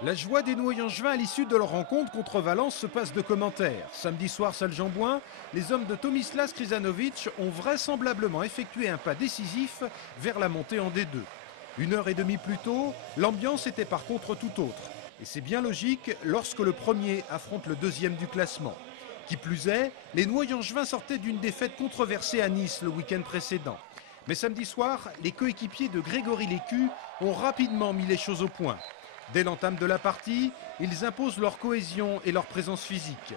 La joie des Noyangevins à l'issue de leur rencontre contre Valence se passe de commentaires. Samedi soir, salle Jean-Bouin, les hommes de Tomislas Krizanovic ont vraisemblablement effectué un pas décisif vers la montée en D2. 1 heure et demie plus tôt, l'ambiance était par contre tout autre. Et c'est bien logique lorsque le premier affronte le deuxième du classement. Qui plus est, les Noyangevins sortaient d'une défaite controversée à Nice le week-end précédent. Mais samedi soir, les coéquipiers de Grégory Lécu ont rapidement mis les choses au point. Dès l'entame de la partie, ils imposent leur cohésion et leur présence physique.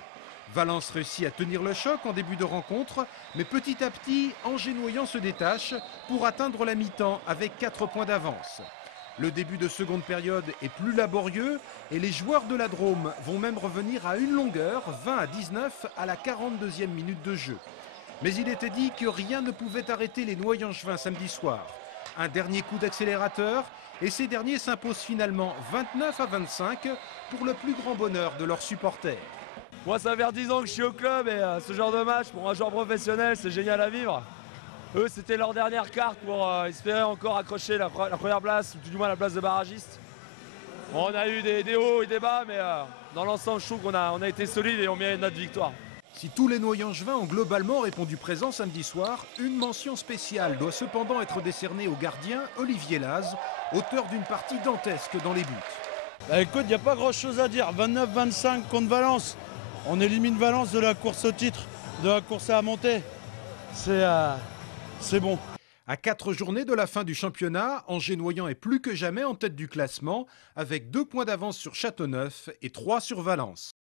Valence réussit à tenir le choc en début de rencontre, mais petit à petit, Angers Noyant se détache pour atteindre la mi-temps avec 4 points d'avance. Le début de seconde période est plus laborieux et les joueurs de la Drôme vont même revenir à une longueur, 20-19 à la 42e minute de jeu. Mais il était dit que rien ne pouvait arrêter les Noyangevins samedi soir. Un dernier coup d'accélérateur et ces derniers s'imposent finalement 29-25 pour le plus grand bonheur de leurs supporters. Moi, ça fait 10 ans que je suis au club et ce genre de match, pour un joueur professionnel, c'est génial à vivre. Eux, c'était leur dernière carte pour espérer encore accrocher la première place, ou du moins la place de barragiste. Bon, on a eu des hauts et des bas, mais dans l'ensemble, je trouve qu'on a été solide et on mérite notre victoire. Si tous les Noyangevins ont globalement répondu présent samedi soir, une mention spéciale doit cependant être décernée au gardien Olivier Laz, auteur d'une partie dantesque dans les buts. Bah écoute, il n'y a pas grand chose à dire. 29-25 contre Valence. On élimine Valence de la course au titre, de la course à la montée. C'est bon. À 4 journées de la fin du championnat, Angers Noyant est plus que jamais en tête du classement, avec 2 points d'avance sur Châteauneuf et 3 sur Valence.